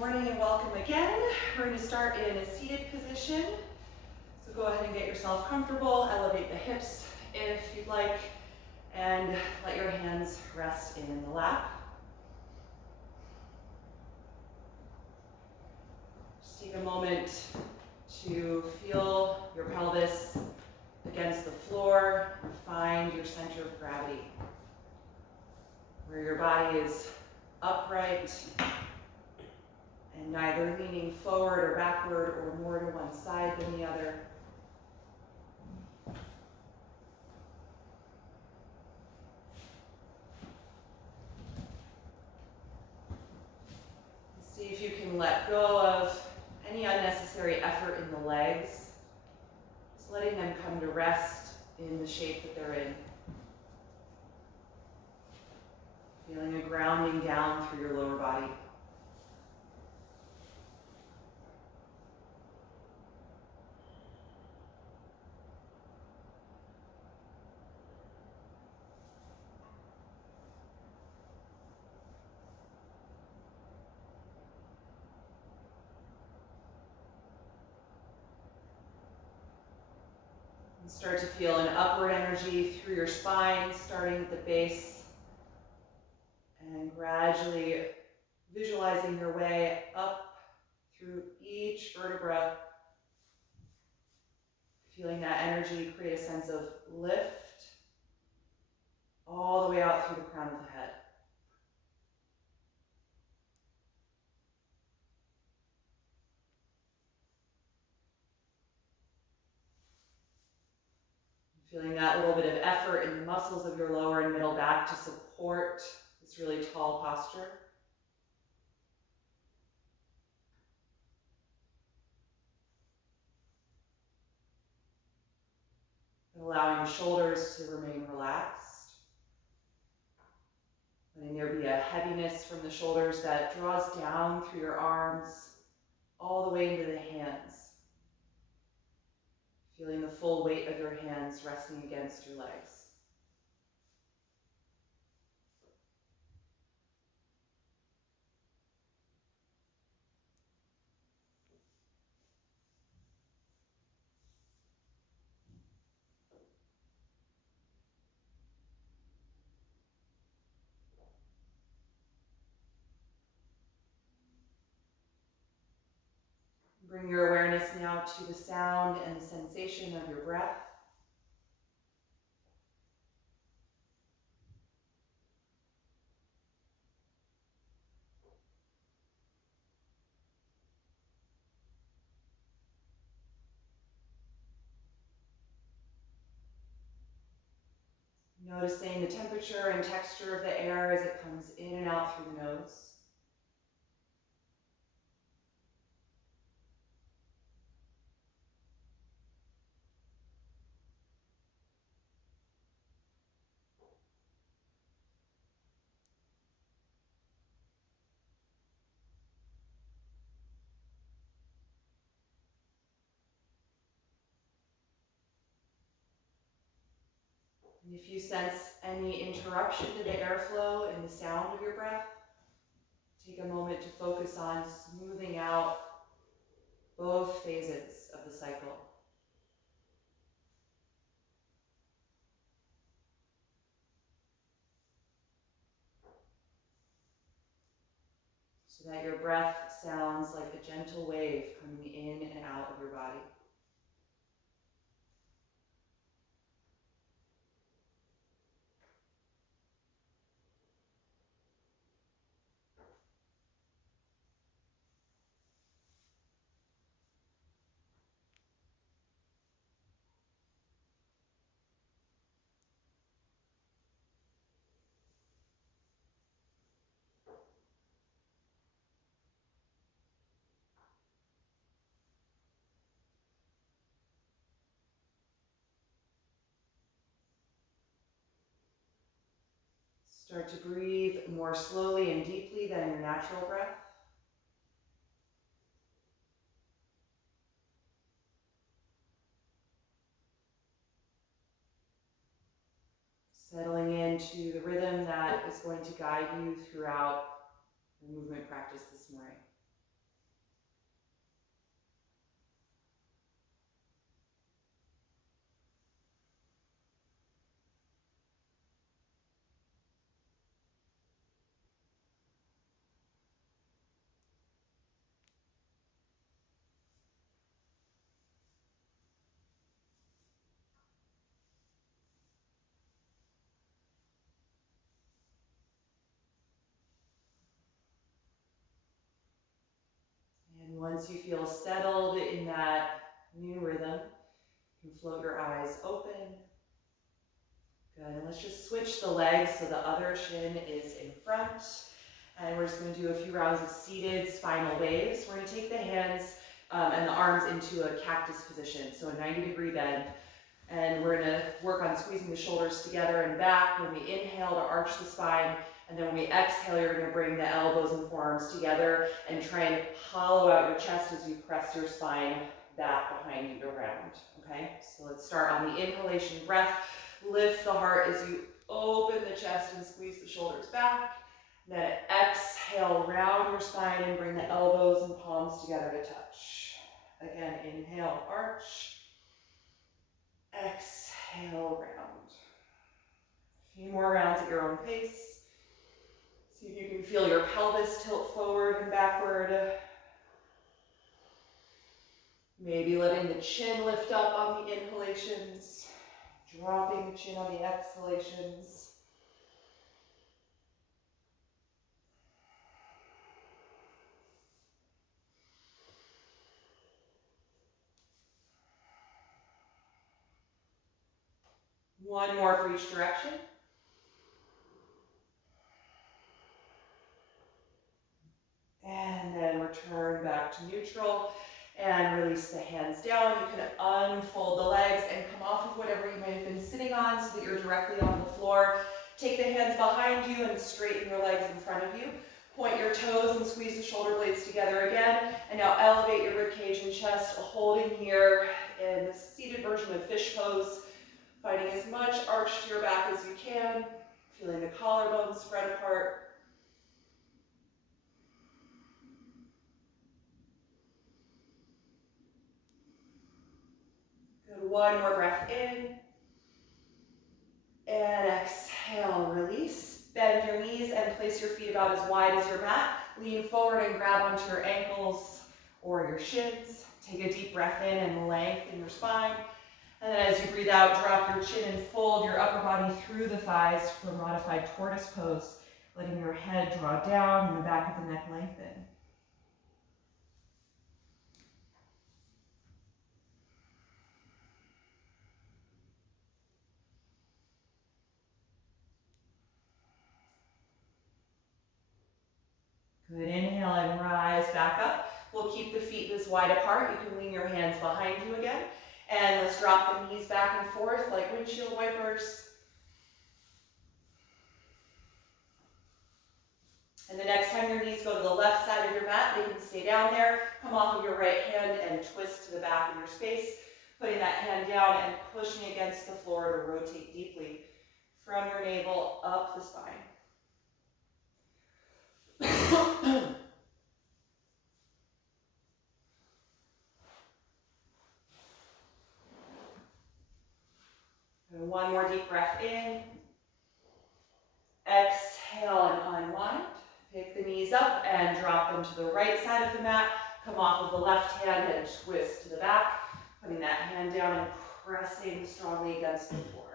Morning and welcome again. We're going to start in a seated position. So go ahead and get yourself comfortable. Elevate the hips if you'd like, and let your hands rest in the lap. Just take a moment to feel your pelvis against the floor and find your center of gravity, where your body is upright and neither leaning forward or backward or more to one side than the other. See if you can let go of any unnecessary effort in the legs, just letting them come to rest in the shape that they're in. Feeling a grounding down through your lower body. Start to feel an upward energy through your spine, starting at the base and gradually visualizing your way up through each vertebra, feeling that energy create a sense of lift all the way out through the crown of the head. Feeling that little bit of effort in the muscles of your lower and middle back to support this really tall posture. Allowing the shoulders to remain relaxed. Letting there be a heaviness from the shoulders that draws down through your arms, all the way into the hands. Feeling the full weight of your hands resting against your legs. Bring your awareness now to the sound and the sensation of your breath. Noticing the temperature and texture of the air as it comes in and out through the nose. And if you sense any interruption to the airflow and the sound of your breath, take a moment to focus on smoothing out both phases of the cycle. So that your breath sounds like a gentle wave coming in and out of your body. Start to breathe more slowly and deeply than your natural breath. Settling into the rhythm that is going to guide you throughout your movement practice this morning. once you feel settled in that new rhythm, you can float your eyes open. Good, and let's just switch the legs so the other shin is in front. And we're just going to do a few rounds of seated spinal waves. We're going to take the hands and the arms into a cactus position, so a 90-degree bend. And we're going to work on squeezing the shoulders together and back. When we inhale to arch the spine, and then when we exhale, you're going to bring the elbows and forearms together and try and hollow out your chest as you press your spine back behind you to round. Okay, so let's start on the inhalation breath. Lift the heart as you open the chest and squeeze the shoulders back. Then exhale, round your spine and bring the elbows and palms together to touch. Again, inhale, arch. Exhale, round. A few more rounds at your own pace. See if you can feel your pelvis tilt forward and backward. Maybe letting the chin lift up on the inhalations, dropping the chin on the exhalations. One more for each direction. And then return back to neutral and release the hands down. You can unfold the legs and come off of whatever you may have been sitting on so that you're directly on the floor. Take the hands behind you and straighten your legs in front of you. Point your toes and squeeze the shoulder blades together again. And now elevate your ribcage and chest, holding here in the seated version of fish pose. Finding as much arch to your back as you can. Feeling the collarbones spread apart. Good, one more breath in. And exhale, release. Bend your knees and place your feet about as wide as your mat. Lean forward and grab onto your ankles or your shins. Take a deep breath in and lengthen your spine. And then as you breathe out, drop your chin and fold your upper body through the thighs for modified tortoise pose, letting your head draw down and the back of the neck lengthen. Good, inhale and rise back up. We'll keep the feet this wide apart. You can lean your hands behind you again. And let's drop the knees back and forth like windshield wipers. And the next time your knees go to the left side of your mat, they can stay down there. Come off of your right hand and twist to the back of your space. Putting that hand down and pushing against the floor to rotate deeply from your navel up the spine. And one more deep breath in. Exhale and unwind. Pick the knees up and drop them to the right side of the mat. Come off of the left hand and twist to the back. Putting that hand down and pressing strongly against the floor.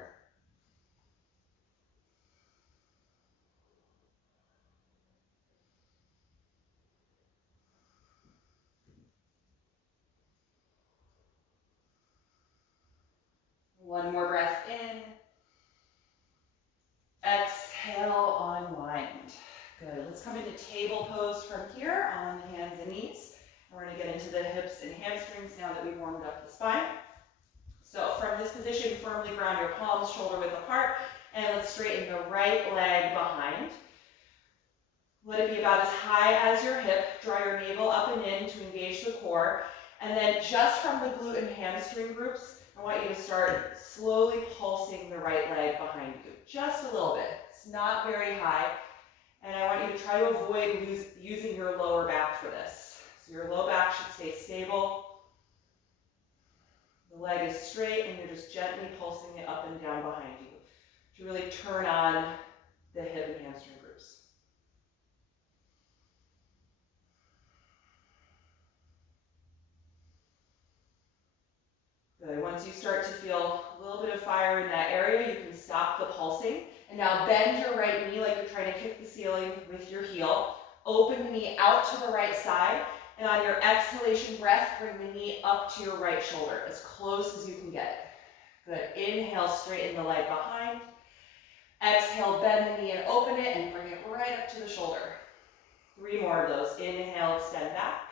One more breath in. Exhale, unwind. Good. Let's come into table pose from here on the hands and knees. And we're going to get into the hips and hamstrings now that we've warmed up the spine. So from this position, firmly ground your palms shoulder width apart. And let's straighten the right leg behind. Let it be about as high as your hip. Draw your navel up and in to engage the core. And then just from the glute and hamstring groups, I want you to start slowly pulsing the right leg behind you. Just a little bit. It's not very high. And I want you to try to avoid using your lower back for this. So your low back should stay stable. The leg is straight and you're just gently pulsing it up and down behind you to really turn on the hip and hamstring groups. Good. Once you start to feel a little bit of fire in that area, you can stop the pulsing. And now bend your right knee like you're trying to kick the ceiling with your heel. Open the knee out to the right side And on your exhalation breath, bring the knee up to your right shoulder, as close as you can get it. Good. Inhale, straighten the leg behind. Exhale, bend the knee and open it and bring it right up to the shoulder. 3 more of those. Inhale, extend back.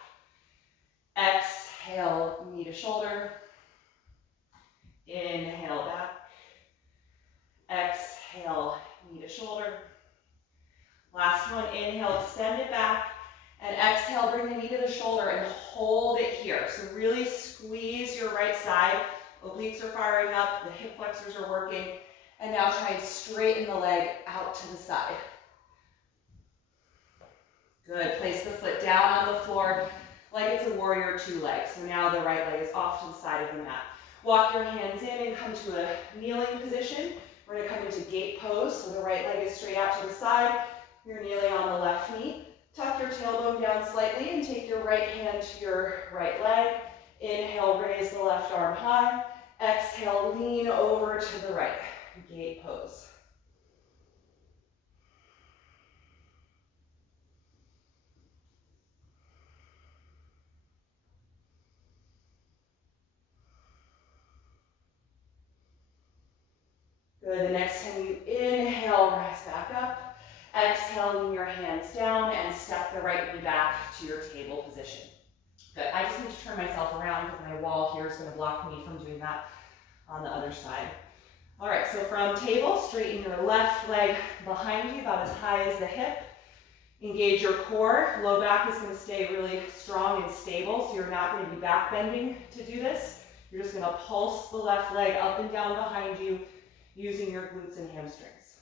Exhale, knee to shoulder. Inhale, back. Exhale, knee to shoulder. Last one, inhale, extend it back. And exhale, bring the knee to the shoulder and hold it here. So really squeeze your right side. Obliques are firing up, the hip flexors are working. And now try and straighten the leg out to the side. Good, place the foot down on the floor like it's a warrior 2 leg. So now the right leg is off to the side of the mat. Walk your hands in and come to a kneeling position. We're gonna come into gate pose, so the right leg is straight out to the side. You're kneeling on the left knee. Tuck your tailbone down slightly and take your right hand to your right leg. Inhale, raise the left arm high. Exhale, lean over to the right. Gate pose. Good, the next time you inhale, rise back up. Exhale, lean your hands down and step the right knee back to your table position. Good, I just need to turn myself around because my wall here is going to block me from doing that on the other side. All right, so from table, straighten your left leg behind you about as high as the hip. Engage your core. Low back is going to stay really strong and stable, so you're not going to be back bending to do this. You're just going to pulse the left leg up and down behind you using your glutes and hamstrings.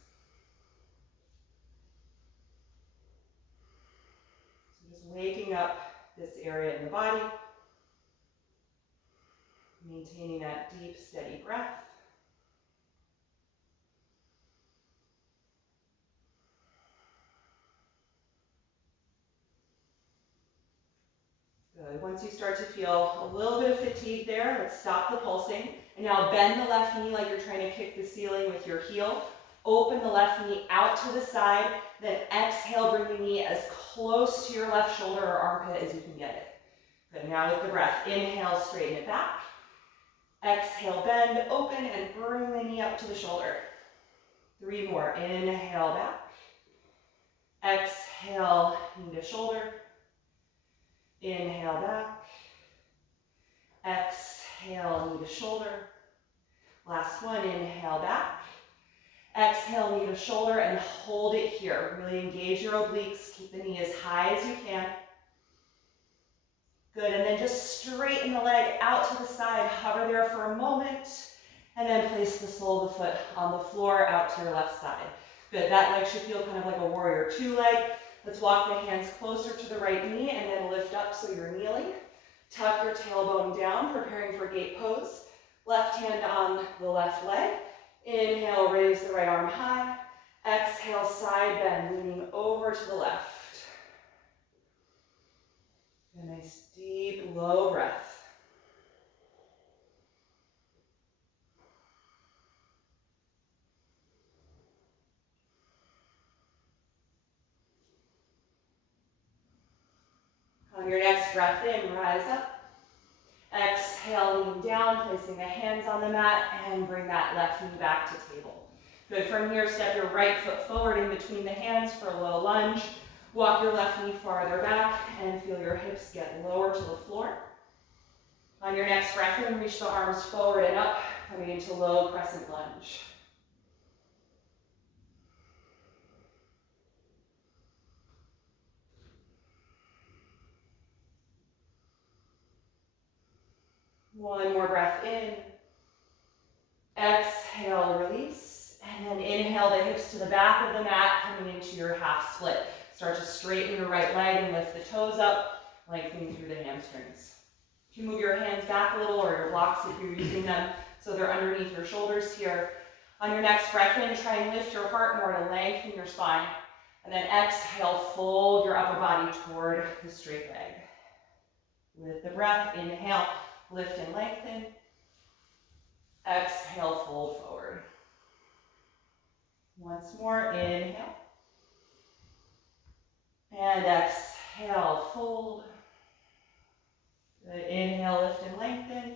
So just waking up this area in the body, maintaining that deep, steady breath. Good. Once you start to feel a little bit of fatigue there, let's stop the pulsing. And now bend the left knee like you're trying to kick the ceiling with your heel. Open the left knee out to the side. Then exhale, bring the knee as close to your left shoulder or armpit as you can get it. Good. Now with the breath, inhale, straighten it back. Exhale, bend, open, and bring the knee up to the shoulder. 3 more. Inhale, back. Exhale, knee to shoulder. Inhale, back. Exhale, knee to shoulder. Last one, inhale, back. Exhale, knee to shoulder, and hold it here. Really engage your obliques. Keep the knee as high as you can. Good, and then just straighten the leg out to the side. Hover there for a moment, and then place the sole of the foot on the floor out to your left side. Good, that leg should feel kind of like a warrior 2 leg. Let's walk the hands closer to the right knee and then lift up so you're kneeling. Tuck your tailbone down, preparing for gate pose. Left hand on the left leg. Inhale, raise the right arm high. Exhale, side bend, leaning over to the left. A nice deep, low breath. On your next breath in, rise up. Exhale, lean down, placing the hands on the mat, and bring that left knee back to table. Good, from here, step your right foot forward in between the hands for a low lunge. Walk your left knee farther back, and feel your hips get lower to the floor. On your next breath in, reach the arms forward and up, coming into low crescent lunge. One more breath in. Exhale, release. And then inhale the hips to the back of the mat, coming into your half split. Start to straighten your right leg and lift the toes up, lengthening through the hamstrings. You can move your hands back a little, or your blocks if you're using them, so they're underneath your shoulders here. On your next breath in, try and lift your heart more to lengthen your spine. And then exhale, fold your upper body toward the straight leg. With the breath, inhale, lift and lengthen. Exhale, fold forward. Once more, inhale. And exhale, fold. Good. Inhale, lift and lengthen.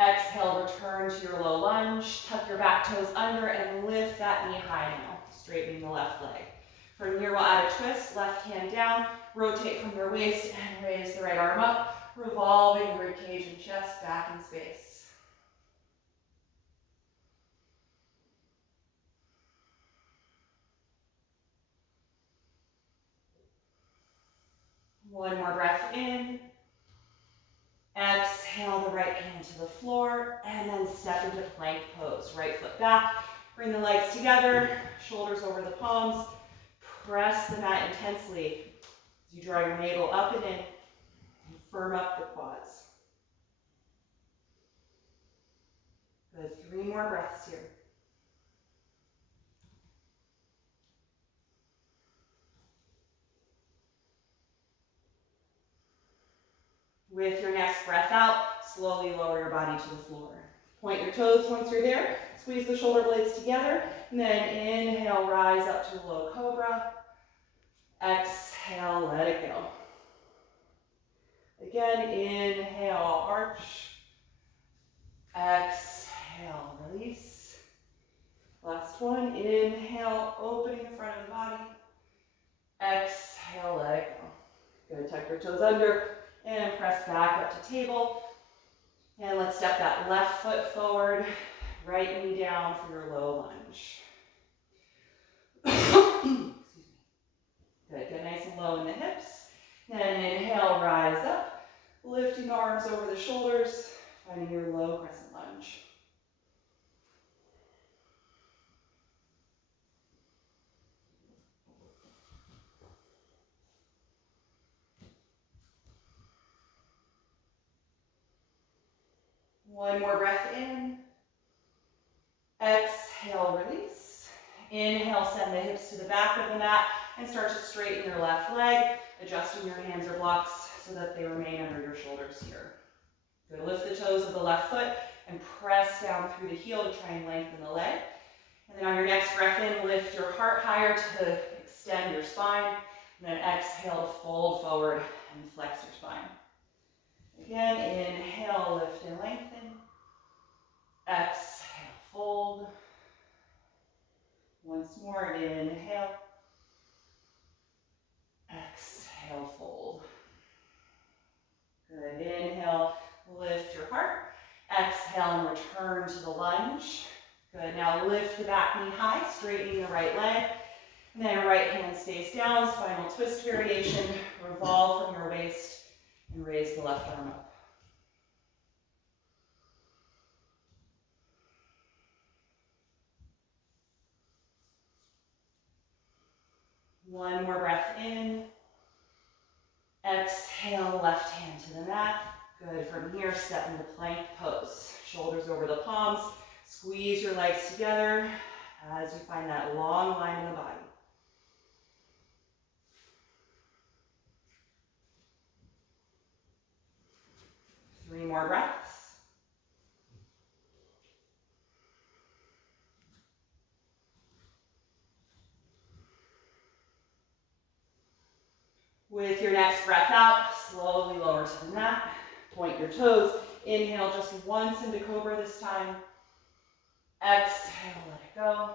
Exhale, return to your low lunge. Tuck your back toes under and lift that knee high now, straightening the left leg. From here, we'll add a twist, left hand down, rotate from your waist and raise the right arm up, revolving the ribcage and chest back in space. One more breath in. Exhale the right hand to the floor and then step into plank pose. Right foot back, bring the legs together, shoulders over the palms. Press the mat intensely as you draw your navel up and in and firm up the quads. Good, 3 more breaths here. With your next breath out, slowly lower your body to the floor. Point your toes once you're there, squeeze the shoulder blades together, and then inhale, rise up to a low cobra. Exhale, let it go. Again, inhale, arch. Exhale, release. Last one, inhale, opening the front of the body. Exhale, let it go. Good, tuck your toes under and press back up to table. And let's step that left foot forward, right knee down for your low lunge. Excuse me. Good, get nice and low in the hips. Then inhale, rise up, lifting the arms over the shoulders, finding your low crescent lunge. One more breath in. Exhale, release. Inhale, send the hips to the back of the mat and start to straighten your left leg, adjusting your hands or blocks so that they remain under your shoulders here. Good, lift the toes of the left foot and press down through the heel to try and lengthen the leg. And then on your next breath in, lift your heart higher to extend your spine. And then exhale to fold forward and flex your spine. Again, inhale, lift and lengthen. Exhale, fold. Once more, inhale. Exhale, fold. Good, inhale, lift your heart. Exhale and return to the lunge. Good, now lift the back knee high, straightening the right leg. And then right hand stays down, spinal twist variation. Revolve from your waist and raise the left arm up. One more breath in. Exhale, left hand to the mat. Good, from here, step into plank pose. Shoulders over the palms. Squeeze your legs together as you find that long line in the body. Three more breaths. With your next breath out, slowly lower to the mat. Point your toes. Inhale just once into cobra this time. Exhale, let it go.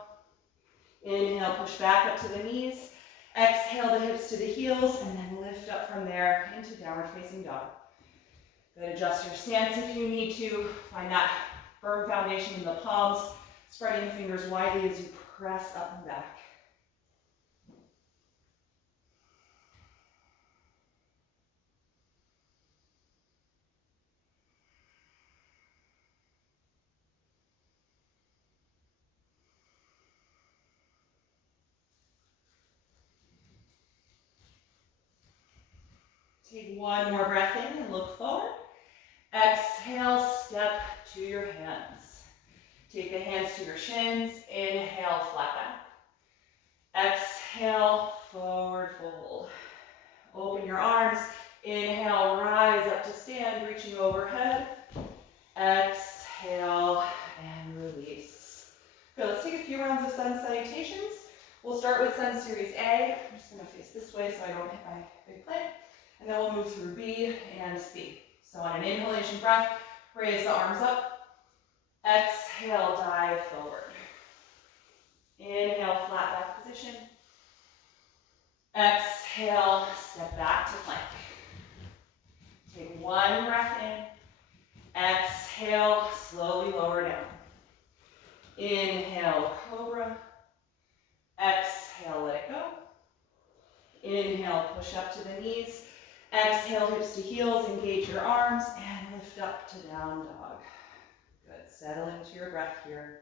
Inhale, push back up to the knees. Exhale the hips to the heels, and then lift up from there into downward facing dog. Good, adjust your stance if you need to. Find that firm foundation in the palms, spreading the fingers widely as you press up and back. Take one more breath in and look forward. Exhale, step to your hands. Take the hands to your shins. Inhale, flat back. Exhale, forward fold. Open your arms. Inhale, rise up to stand, reaching overhead. Exhale, and release. Good, let's take a few rounds of sun salutations. We'll start with Sun Series A. I'm just going to face this way so I don't hit my big plant. And then we'll move through B and C. So on an inhalation breath, raise the arms up. Exhale, dive forward. Inhale, flat back position. Exhale, step back to plank. Take one breath in. Exhale, slowly lower down. Inhale, cobra. Exhale, let it go. Inhale, push up to the knees. Exhale, hips to heels, engage your arms, and lift up to down dog. Good, settle into your breath here.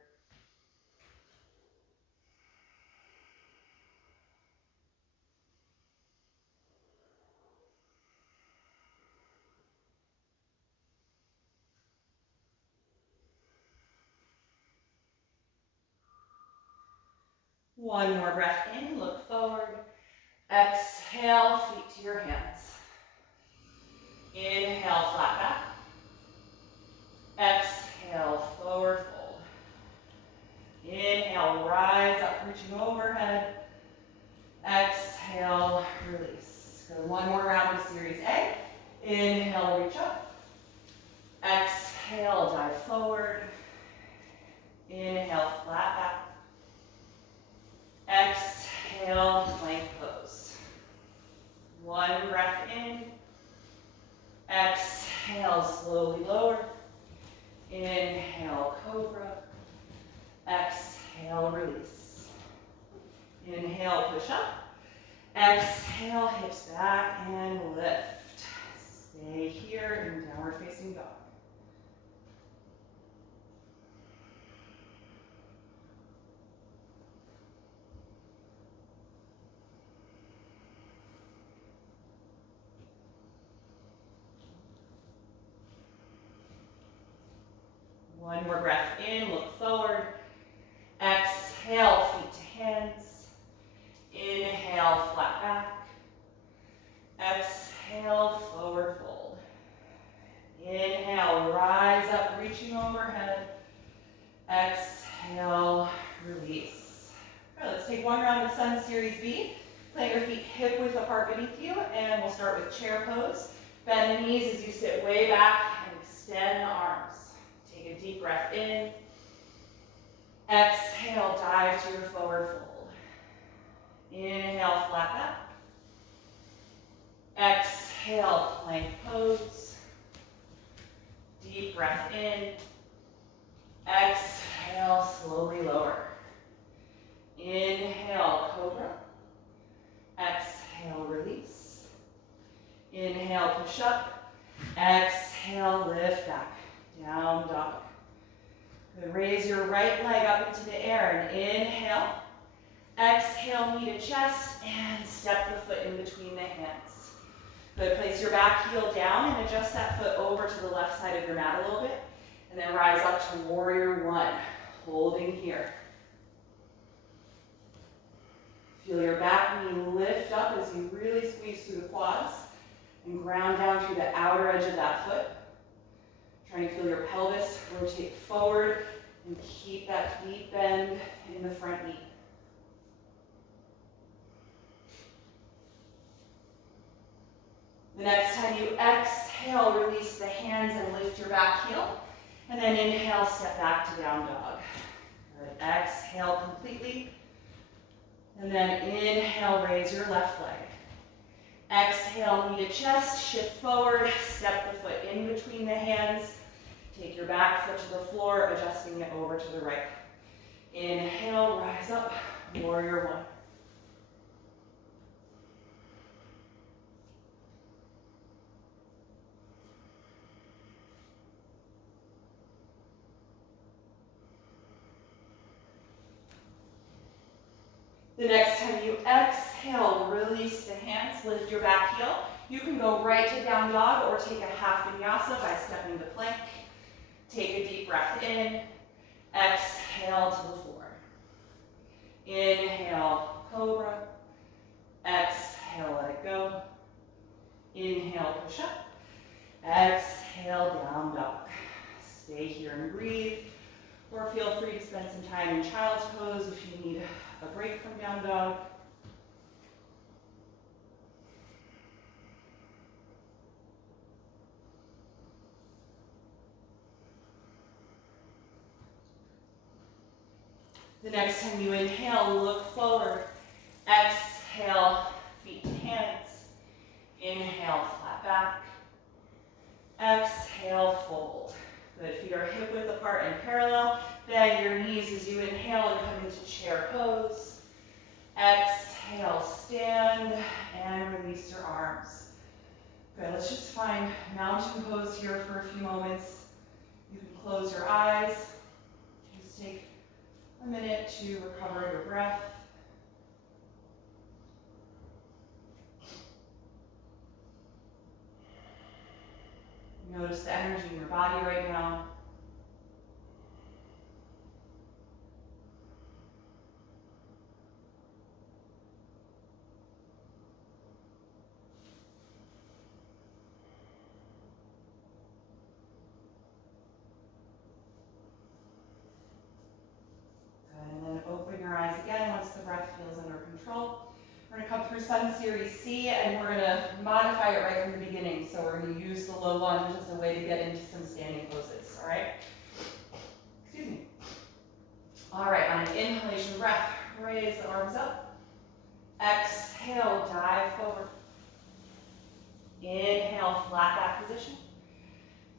One more breath in, look forward. Exhale, feet to your hands. Inhale, flat back. Exhale, forward fold. Inhale, rise up, reaching overhead. Exhale, release. Go one more round of Series A. Inhale, reach up. Exhale, dive forward. Inhale, flat back. Exhale, plank pose. One breath in. Exhale, slowly lower. Inhale, cobra. Exhale, release. Inhale, push up. Exhale, hips back and lift. Stay here in downward facing dog. One more breath in, look forward. Exhale, feet to hands. Inhale, flat back. Exhale, forward fold. Inhale, rise up, reaching overhead. Exhale, release. All right, let's take one round of Sun Series B. Plant your feet hip width apart beneath you, and we'll start with chair pose. Bend the knees as you sit way back and extend the arms. Take a deep breath in. Exhale, dive to your forward fold. Inhale, flat back. Exhale, plank pose. Deep breath in. Exhale, slowly lower. Inhale, cobra. Exhale, release. Inhale, push up. Exhale, lift back. Down dog. Good. Raise your right leg up into the air and inhale. Exhale, knee to chest and step the foot in between the hands. Good. Place your back heel down and adjust that foot over to the left side of your mat a little bit. And then rise up to warrior one, holding here. Feel your back knee lift up as you really squeeze through the quads and ground down through the outer edge of that foot. Trying to feel your pelvis rotate forward and keep that deep bend in the front knee. The next time you exhale, release the hands and lift your back heel. And then inhale, step back to down dog. Good. Exhale completely. And then inhale, raise your left leg. Exhale, knee to chest, shift forward, step the foot in between the hands. Take your back foot to the floor, adjusting it over to the right. Inhale, rise up, warrior one. The next time you exhale, release the hands, lift your back heel. You can go right to down dog or take a half vinyasa by stepping to plank. Take a deep breath in, exhale to the floor. Inhale, cobra. Exhale, let it go. Inhale, push up. Exhale, down dog. Stay here and breathe. Or feel free to spend some time in child's pose if you need a break from down dog. The next time you inhale, look forward. Exhale, feet to hands. Inhale, flat back. Exhale, fold. Good, feet are hip width apart and parallel. Bend your knees as you inhale and come into chair pose. Exhale, stand and release your arms. Good, let's just find mountain pose here for a few moments. You can close your eyes. Just take a minute to recover your breath. Notice the energy in your body right now. And then open your eyes again once the breath feels under control. We're going to come through Sun Series C, and we're going to modify it right from the beginning. So we're going to use the low lunge as a way to get into some standing poses, all right? Excuse me. All right, on an inhalation breath, raise the arms up. Exhale, dive forward. Inhale, flat back position.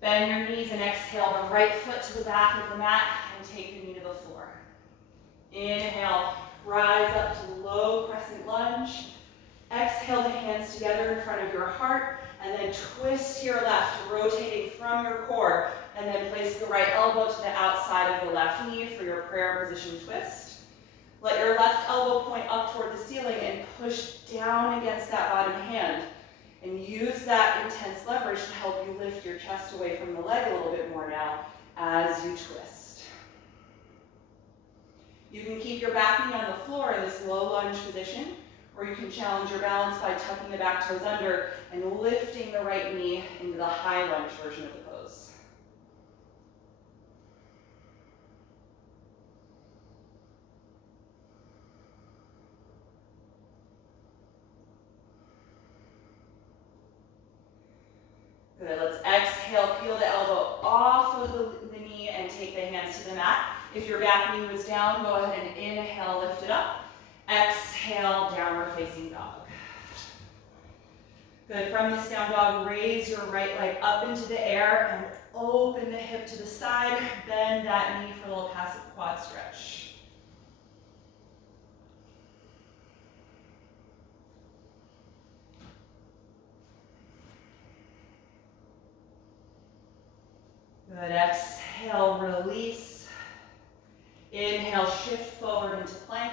Bend your knees and exhale the right foot to the back of the mat and take the knee to the floor. Inhale, rise up to low crescent lunge. Exhale the hands together in front of your heart and then twist to your left, rotating from your core, and then place the right elbow to the outside of the left knee for your prayer position twist. Let your left elbow point up toward the ceiling and push down against that bottom hand. And use that intense leverage to help you lift your chest away from the leg a little bit more now as you twist. You can keep your back knee on the floor in this low lunge position, or you can challenge your balance by tucking the back toes under and lifting the right knee into the high lunge version of the pose. Good, let's exhale, peel the elbow off of the knee and take the hands to the mat. If your back knee was down, go ahead and inhale, lift it up. Exhale, downward facing dog. Good, from this down dog, raise your right leg up into the air and open the hip to the side. Bend that knee for a little passive quad stretch. Good, exhale, release. Inhale, shift forward into plank.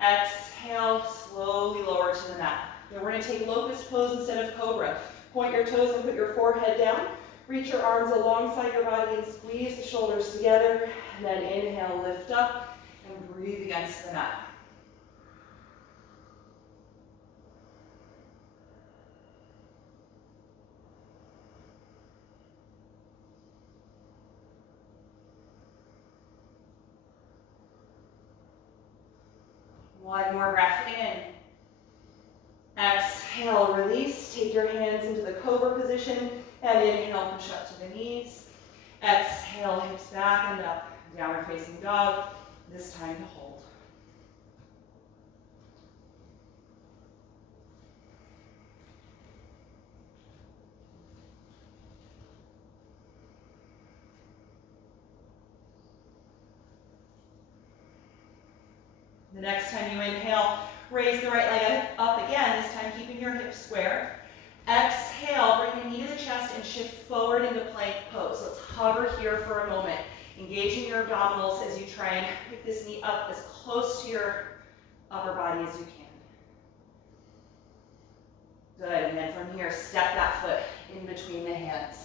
Exhale, slowly lower to the mat. Now we're going to take locust pose instead of cobra. Point your toes and put your forehead down. Reach your arms alongside your body and squeeze the shoulders together. And then inhale, lift up and breathe against the mat. One more breath in. Exhale, release. Take your hands into the cobra position and inhale, push up to the knees. Exhale, hips back and up. Downward facing dog. This time to hold. The next time you inhale, raise the right leg up again, this time keeping your hips square. Exhale, bring the knee to the chest and shift forward into plank pose. Let's hover here for a moment, engaging your abdominals as you try and pick this knee up as close to your upper body as you can. Good, and then from here, step that foot in between the hands.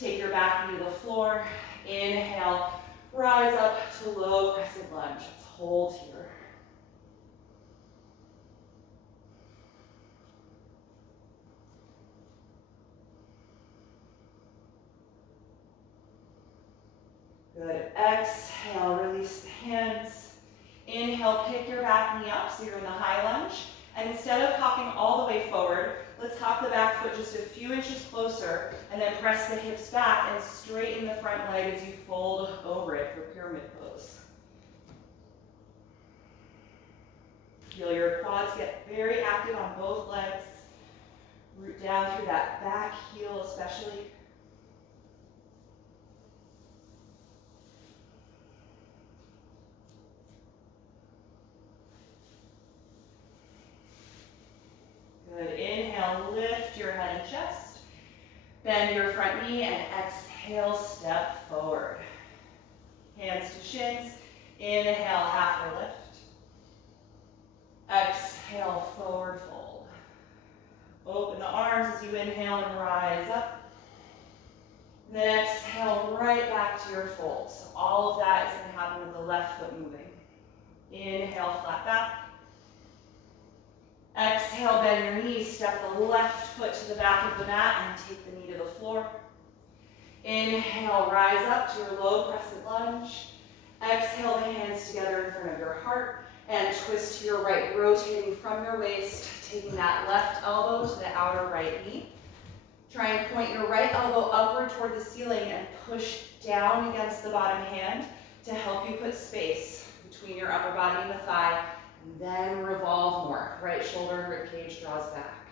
Take your back knee to the floor. Inhale, rise up to low crescent lunge. Let's hold here. Good. Exhale, release the hands. Inhale, pick your back knee up so you're in the high lunge. And instead of hopping all the way forward, let's hop the back foot just a few inches closer and then press the hips back and straighten the front leg as you fold over it for pyramid pose. Feel your quads get very active on both legs. Root down through that back heel especially. Good. Inhale, lift your head and chest. Bend your front knee and exhale, step forward. Hands to shins. Inhale, halfway lift. Exhale, forward fold. Open the arms as you inhale and rise up. Then exhale right back to your fold. So all of that is going to happen with the left foot moving. Inhale, flat back. Exhale, bend your knees. Step the left foot to the back of the mat and take the knee to the floor. Inhale, rise up to your low crescent lunge. Exhale, the hands together in front of your heart and twist to your right, rotating from your waist, taking that left elbow to the outer right knee. Try and point your right elbow upward toward the ceiling and push down against the bottom hand to help you put space between your upper body and the thigh, and then revolve more. Right shoulder, rib cage draws back.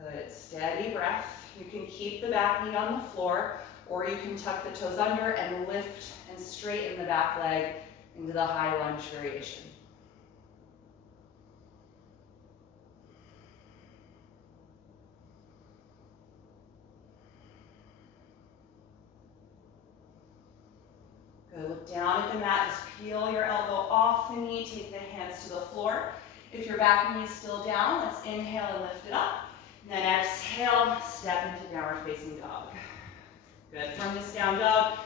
Good, steady breath. You can keep the back knee on the floor, or you can tuck the toes under and lift and straighten the back leg into the high lunge variation. Good, look down at the mat, just peel your elbow off the knee, take the hands to the floor. If your back knee is still down, let's inhale and lift it up. And then exhale, step into downward facing dog. Good, from this down dog,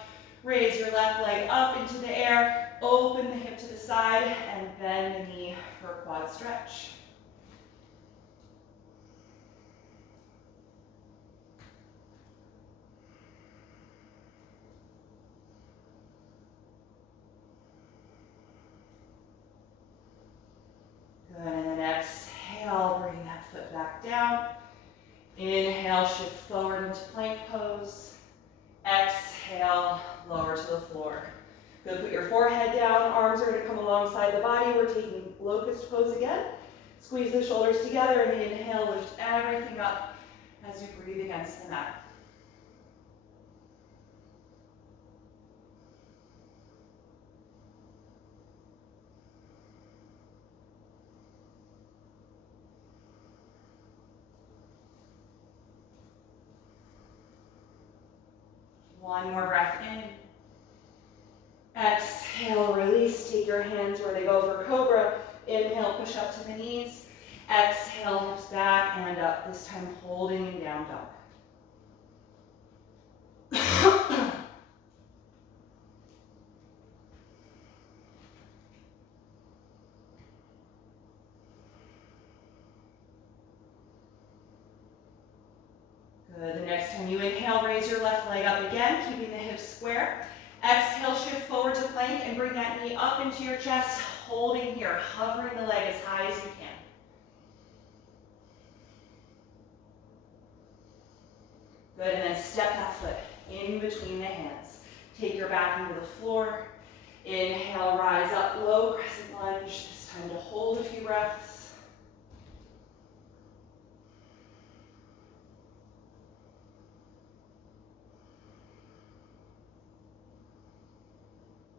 raise your left leg up into the air, open the hip to the side, and bend the knee for a quad stretch. Good, and then exhale, bring that foot back down. Inhale, shift forward into plank pose. Exhale, lower to the floor. Good, put your forehead down, arms are going to come alongside the body. We're taking locust pose again. Squeeze the shoulders together and inhale, lift everything up as you breathe against the mat. One more breath in. Exhale, release. Take your hands where they go for cobra. Inhale, push up to the knees. Exhale, hips back and up. This time holding in down dog. Good. The next time you inhale, raise your left leg up again, keeping the hips square. Exhale, shift forward to plank and bring that knee up into your chest, holding here, hovering the leg as high as you can. Good, and then step that foot in between the hands. Take your back into the floor. Inhale, rise up, low crescent lunge. This time to hold a few breaths.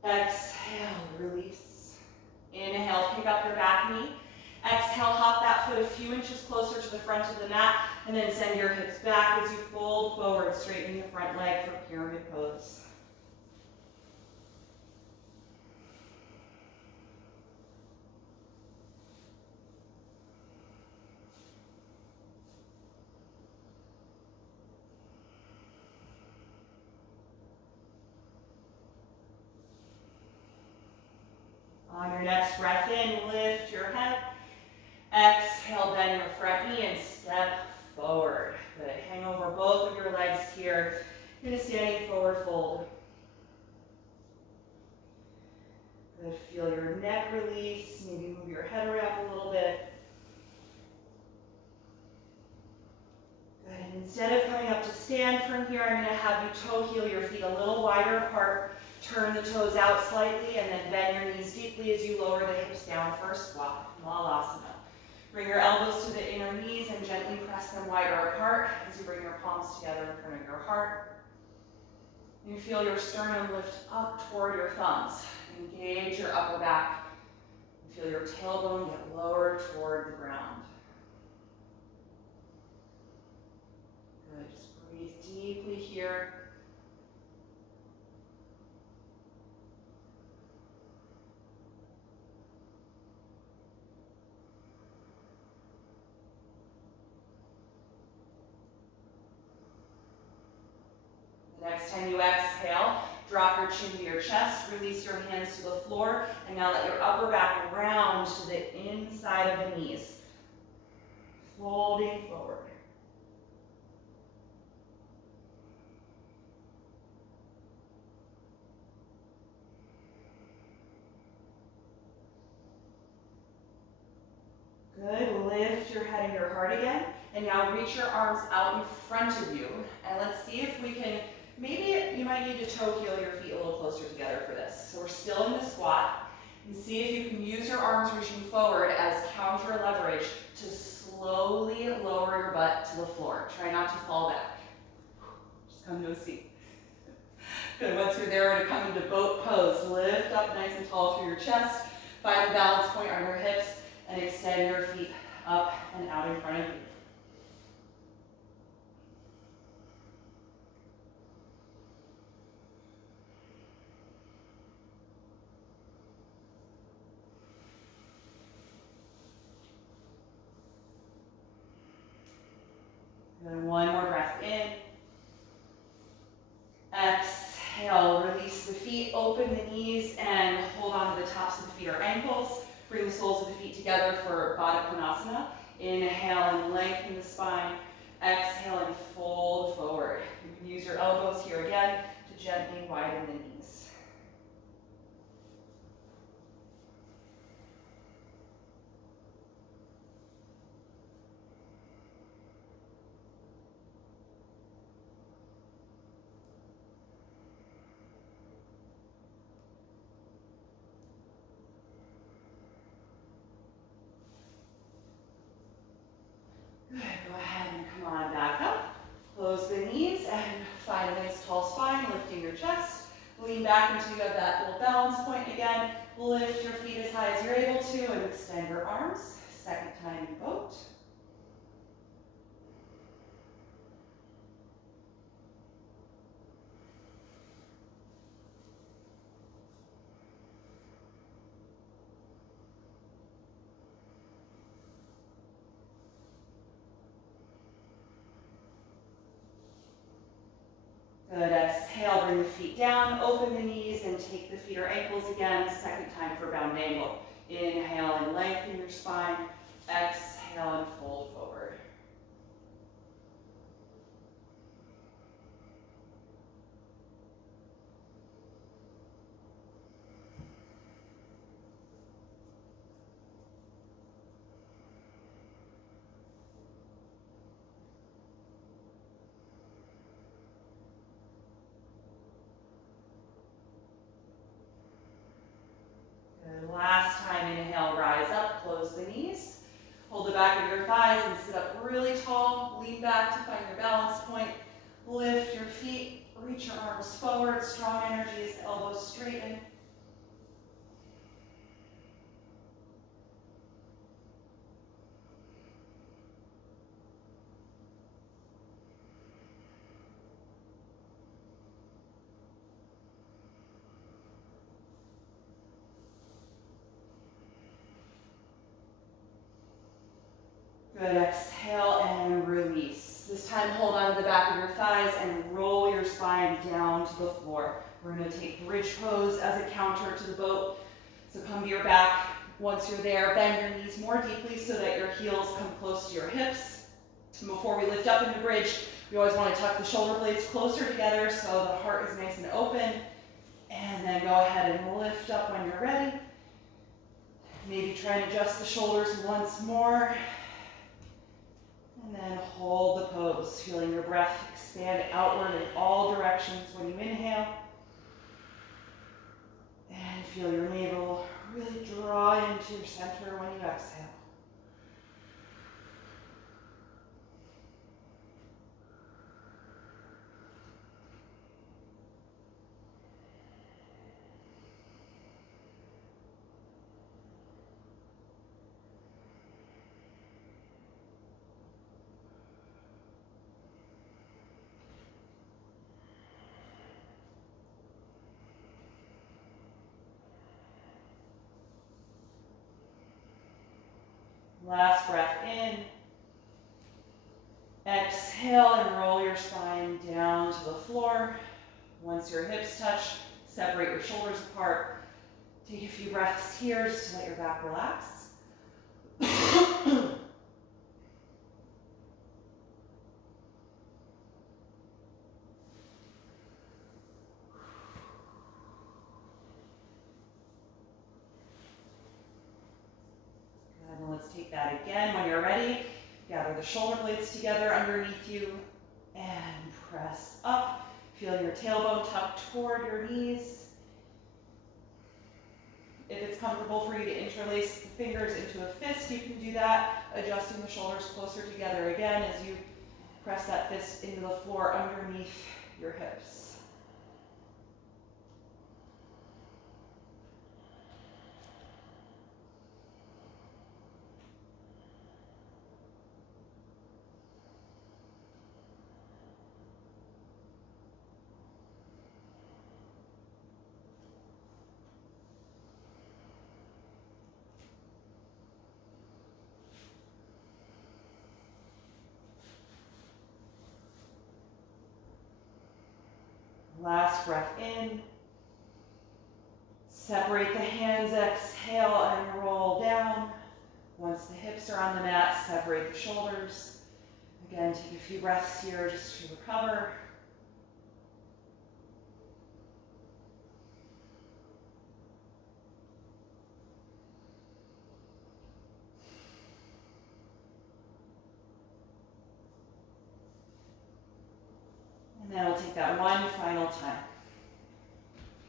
Exhale, release. Inhale, pick up your back knee. Exhale, hop that foot a few inches closer to the front of the mat, and then send your hips back as you fold forward, straightening the front leg for pyramid pose. On your next breath in, lift your head. Exhale, bend your front knee and step forward. Good. Hang over both of your legs here in a standing forward fold. Good. Feel your neck release. Maybe move your head around a little bit. Good. And instead of coming up to stand from here, I'm going to have you toe heel your feet a little wider apart. Turn the toes out slightly and then bend your knees deeply as you lower the hips down for a squat, Malasana. Bring your elbows to the inner knees and gently press them wider apart as you bring your palms together in front of your heart. You feel your sternum lift up toward your thumbs. Engage your upper back. You feel your tailbone get lower toward the ground. Good, just breathe deeply here. The next time you exhale, drop your chin to your chest, release your hands to the floor, and now let your upper back round to the inside of the knees. Folding forward. Good, lift your head and your heart again, and now reach your arms out in front of you, and let's see if we can, maybe you might need to toe heel your feet a little closer together for this. So we're still in the squat, and see if you can use your arms reaching forward as counter leverage to slowly lower your butt to the floor. Try not to fall back. Just come to a seat. Good, once you're there, to come into boat pose. Lift up nice and tall through your chest, find a balance point on your hips, and extend your feet up and out in front of you. And one more breath in. Exhale, release the feet, open the knees, and hold on to the tops of the feet or ankles. Bring the soles of the feet together for Baddha Konasana. Inhale and lengthen the spine. Exhale and fold forward. You can use your elbows here again to gently widen the knees. Good, go ahead and come on back up. Close the knees and find a nice tall spine, lifting your chest. Lean back until you have that little balance point again. Lift your feet as high as you're able to and extend your arms. Second time in boat. Good, exhale, bring the feet down, open the knees, and take the feet or ankles again. Second time for bound angle. Inhale and lengthen your spine. Exhale and fold forward. Last time, inhale, rise up, close the knees. Hold the back of your thighs and sit up really tall. Lean back to find your balance point. Lift your feet, reach your arms forward. Strong energy as the elbows straighten. Good, exhale and release. This time hold on to the back of your thighs and roll your spine down to the floor. We're going to take bridge pose as a counter to the boat. So come to your back. Once you're there, bend your knees more deeply so that your heels come close to your hips. And before we lift up into bridge, we always want to tuck the shoulder blades closer together so the heart is nice and open. And then go ahead and lift up when you're ready. Maybe try and adjust the shoulders once more. And then hold the pose, feeling your breath expand outward in all directions when you inhale. feel your navel really draw into your center when you exhale. Last breath in. Exhale and roll your spine down to the floor. Once your hips touch, separate your shoulders apart. Take a few breaths here just to let your back relax. And let's take that again. When you're ready, gather the shoulder blades together underneath you and press up. Feel your tailbone tucked toward your knees. If it's comfortable for you to interlace the fingers into a fist, you can do that, adjusting the shoulders closer together again as you press that fist into the floor underneath your hips. Last breath in. Separate the hands, exhale and roll down. Once the hips are on the mat, separate the shoulders. Again, take a few breaths here just to recover. And then we'll take that one final time.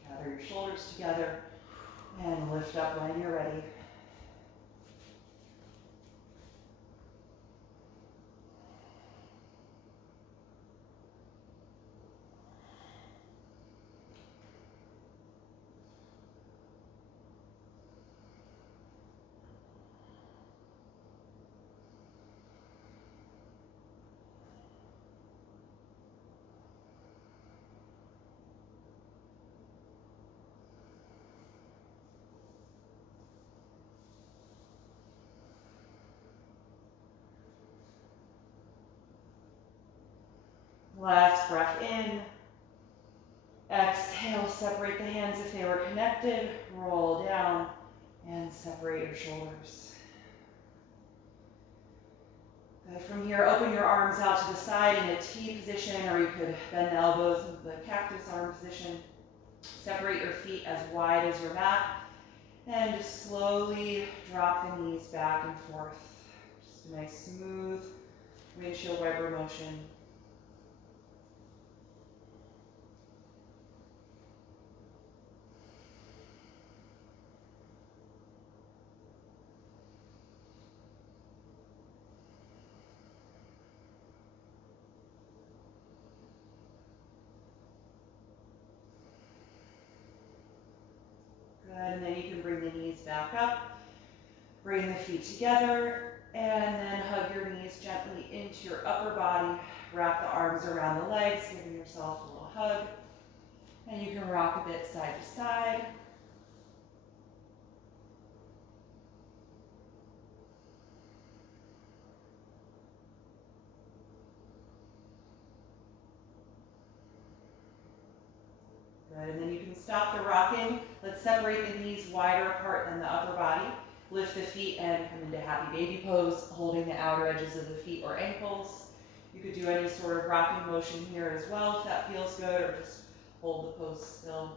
Gather your shoulders together and lift up when you're ready. Last breath in. Exhale, separate the hands if they were connected. Roll down and separate your shoulders. Good. From here, open your arms out to the side in a T position, or you could bend the elbows into the cactus arm position. Separate your feet as wide as your mat, and just slowly drop the knees back and forth. Just a nice smooth windshield wiper motion. Good, and then you can bring the knees back up, bring the feet together, and then hug your knees gently into your upper body. Wrap the arms around the legs, giving yourself a little hug. And you can rock a bit side to side. Good, and then you can stop the rocking. Let's separate the knees wider apart than the upper body. Lift the feet and come into happy baby pose, holding the outer edges of the feet or ankles. You could do any sort of rocking motion here as well if that feels good, or just hold the pose still.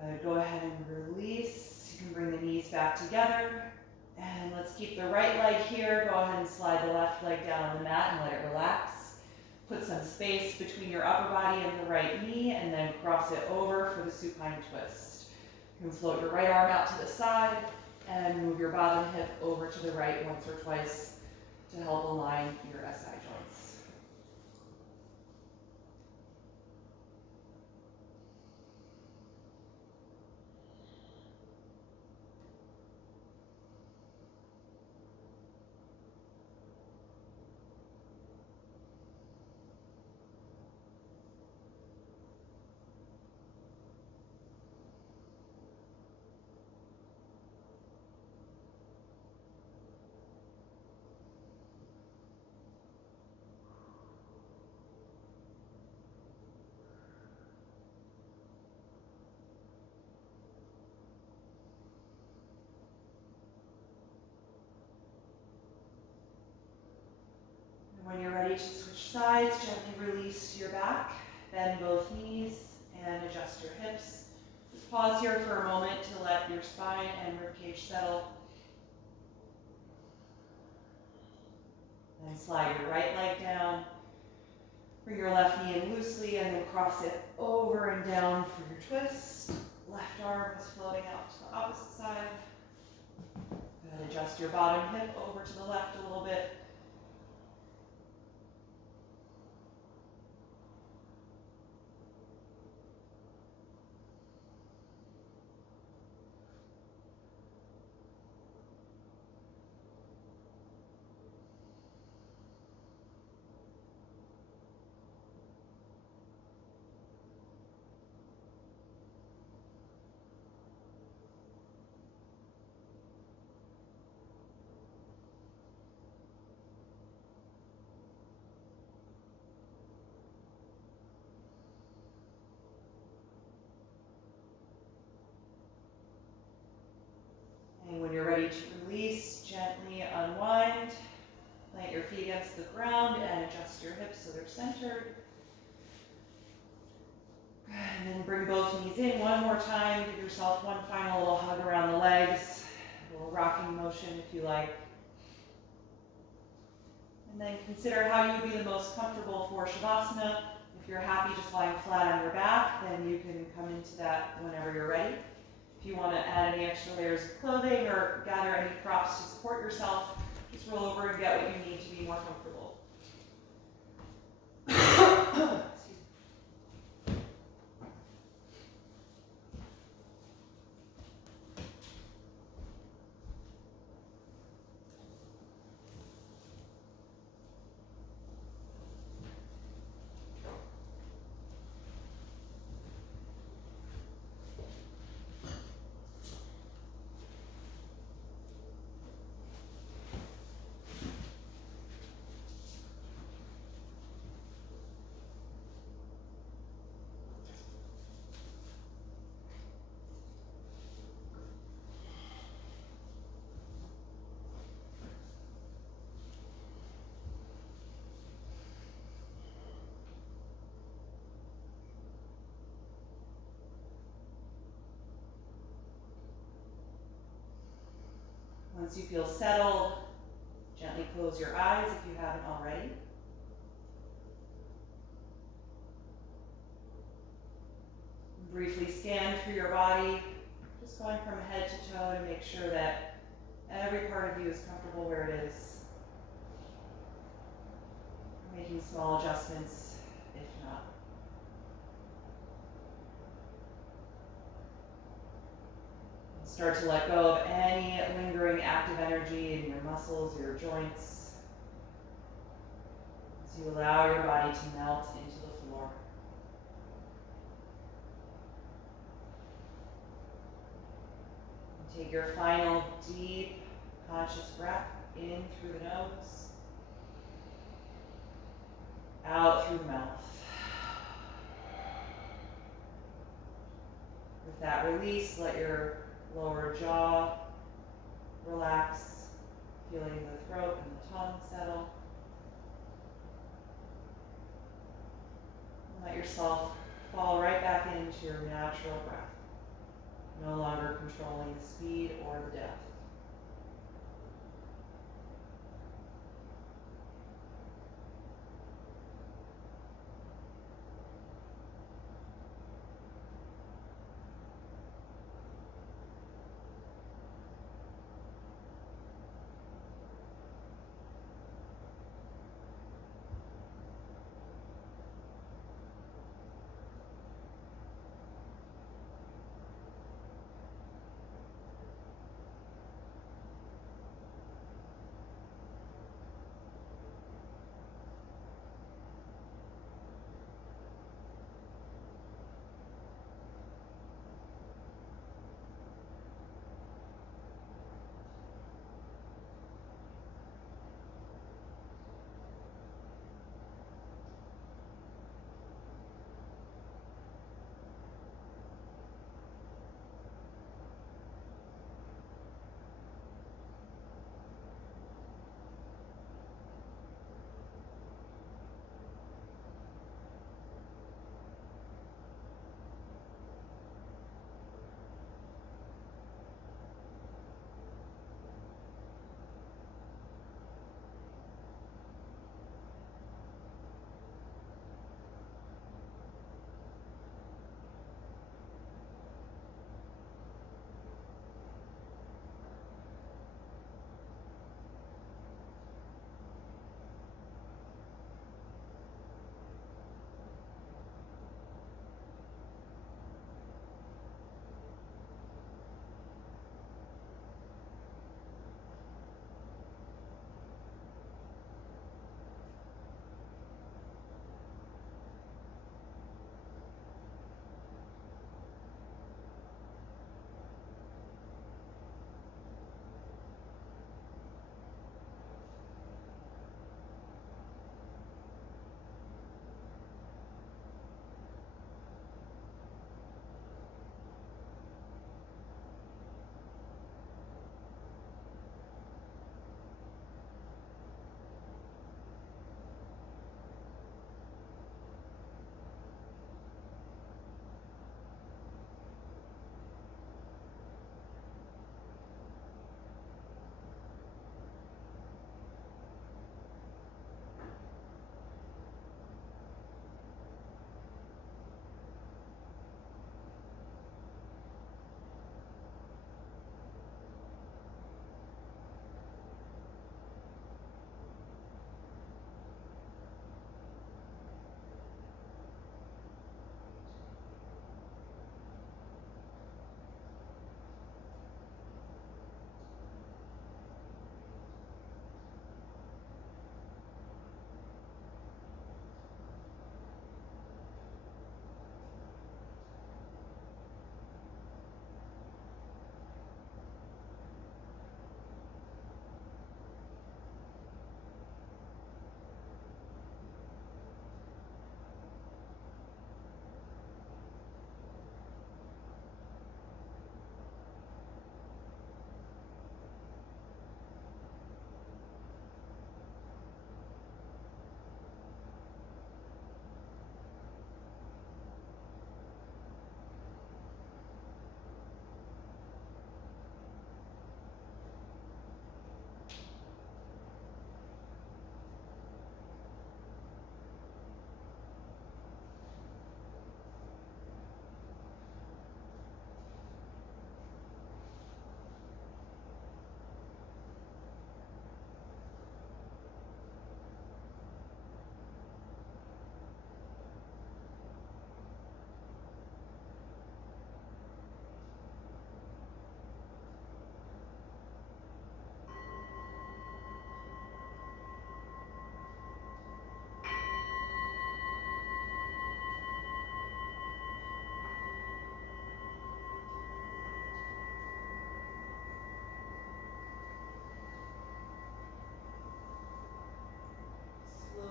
Good. Go ahead and release. You can bring the knees back together. And let's keep the right leg here. Go ahead and slide the left leg down on the mat and let it relax. Put some space between your upper body and the right knee, and then cross it over for the supine twist. You can float your right arm out to the side and move your bottom hip over to the right once or twice to help align your SI joints. When you're ready to switch sides, gently release your back, bend both knees, and adjust your hips. Just pause here for a moment to let your spine and ribcage settle. Then slide your right leg down. Bring your left knee in loosely and then cross it over and down for your twist. Left arm is floating out to the opposite side. Then adjust your bottom hip over to the left a little bit. And when you're ready to release, gently unwind. Plant your feet against the ground and adjust your hips so they're centered. And then bring both knees in one more time. Give yourself one final little hug around the legs. A little rocking motion if you like. And then consider how you would be the most comfortable for Shavasana. If you're happy just lying flat on your back, then you can come into that whenever you're ready. If you want to add any extra layers of clothing or gather any props to support yourself, just roll over and get what you need to be more comfortable. Excuse me. Once you feel settled, gently close your eyes if you haven't already. Briefly scan through your body, just going from head to toe to make sure that every part of you is comfortable where it is. Making small adjustments if not. Start to let go of any lingering active energy in your muscles or your joints as you allow your body to melt into the floor. And take your final deep, conscious breath in through the nose, out through the mouth. With that release, let your lower jaw relax, feeling the throat and the tongue settle. And let yourself fall right back into your natural breath. no longer controlling the speed or the depth.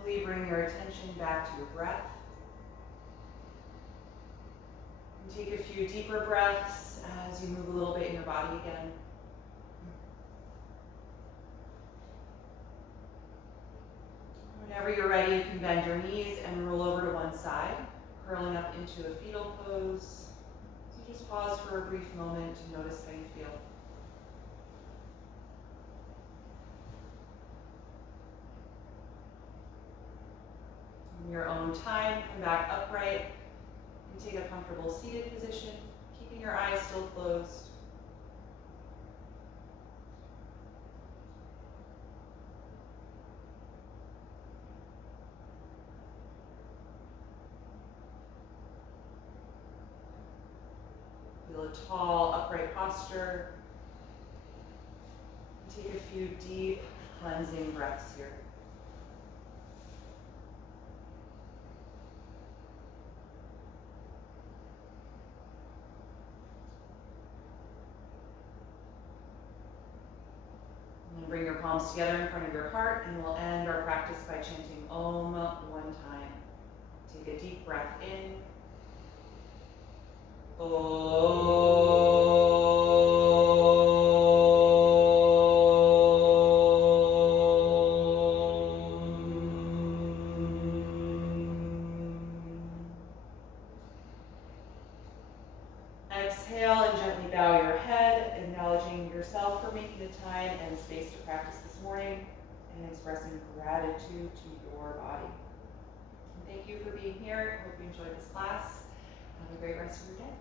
Slowly bring your attention back to your breath. And take a few deeper breaths as you move a little bit in your body again. Whenever you're ready, you can bend your knees and roll over to one side, curling up into a fetal pose. So Just pause for a brief moment to notice how you feel. In your own time, come back upright and take a comfortable seated position, keeping your eyes still closed. Feel a tall, upright posture. Take a few deep, cleansing breaths here. And then bring your palms together in front of your heart, and we'll end our practice by chanting Om one time. Take a deep breath in. Exhale and gently bow your head, acknowledging yourself for making the time and space to practice this morning and expressing gratitude to your body. And thank you for being here. I hope you enjoyed this class. Have a great rest of your day.